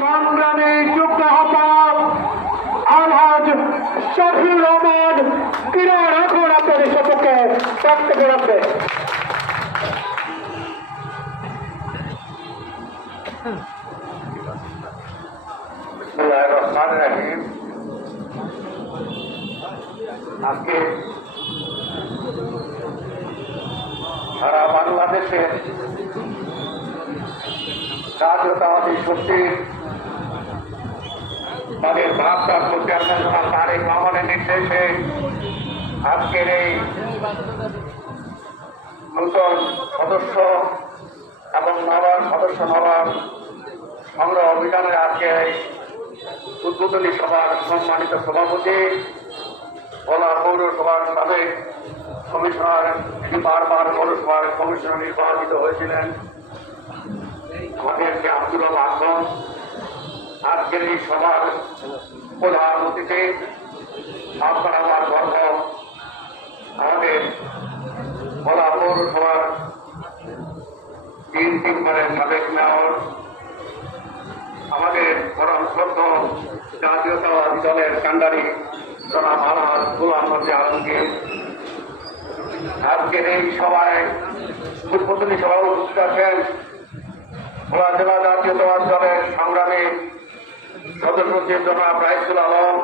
সংগ্রামী যুগ্ম আহ্বায়ক আলহাজ শফিউর রহমান কিরণ এখন আপনাদের সম্পর্কে বক্তব্য রাখবেন। আজকে সারা বাংলাদেশে জাতীয়তাবাদী শক্তির তাদের ভারপ্রাপ্ত চেয়ারম্যান তারেক রহমানের নির্দেশে আজকের এই নতুন সদস্য এবং নবায়ন সদস্য নবায়ন সংগ্রহ অভিযানের আজকে উদ্বোধনী সভার সম্মানিত সভাপতি ভোলা পৌরসভার সাবেক কমিশনার বারবার পৌরসভার কমিশনার নির্বাচিত হয়েছিলেন আমাদের যে আব্দুল আহমদ আজকের এই সভার প্রধান অতিথি আপনার আমার গর্ব আমাদের ভোলা পৌরসভার 3 বারের সাবেক মেয়র আমাদের পরম শ্রদ্ধ জাতীয়তাবাদী দলের কান্ডারি জনাব আলহাজ গোলাম নবী আলমগীর আজকের এই সভায় উদ্বোধনী সভায় উপস্থিত আছেন ভোলা জেলা জাতীয়তাবাদী দলের সংগ্রামী সদস্য সচিব জনাব রাইসুল আলম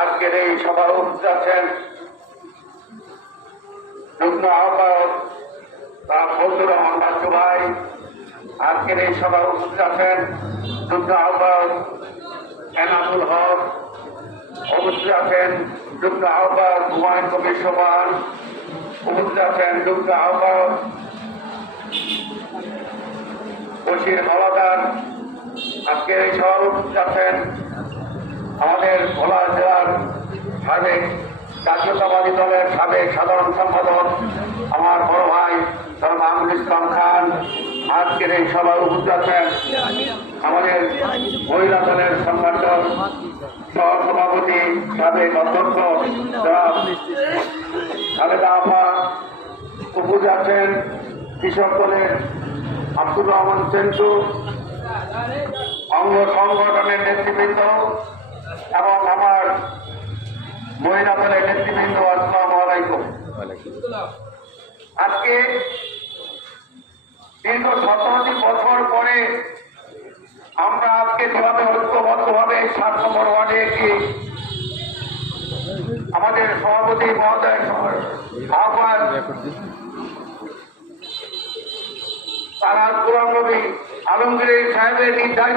আজকের এই সভায় উপস্থিত আছেন যুগ্ম আহ্বায়ক ফজলুর রহমান বাচ্চু ভাই আজকের এই সভায় উপস্থিত আছেন যুগ্ম আহ্বায়ক এনামুল হক উপস্থিত আছেন যুগ্ম আহ্বায়ক হুমায়ুন কবির সোহান উপস্থিত আছেন যুগ্ম আহ্বায়ক বশির হাওলাদার আজকের এই সভায় উপস্থিত আছেন আমাদের ভোলা জেলার সাবেক জাতীয়তাবাদী দলের সাবেক সাধারণ সম্পাদক আমার বড় ভাই জনাব আমিনুল ইসলাম খান আজকের এই সভায় উপস্থিত আছেন আমাদের মহিলা দলের সম্মানিত সহসভাপতি সাবেক অধ্যক্ষ জনাব খালেদা আপা উপস্থিত আছেন কৃষক দলের আব্দুর রহমান সেন্টু অঙ্গ সংগঠনের নেতৃবৃন্দ এবং আমার মহিলা দলের নেতৃবৃন্দ আসসালামু আলাইকুম। আজকে দীর্ঘ 17টি বছর পরে আমরা আজকে যেভাবে ঐক্যবদ্ধভাবে 7 নম্বর ওয়ার্ডে একটি আমাদের সভাপতি মহোদয় আহ্বান আলহাজ গোলাম নবী আলমগীর সাহেবের নির্ধারিত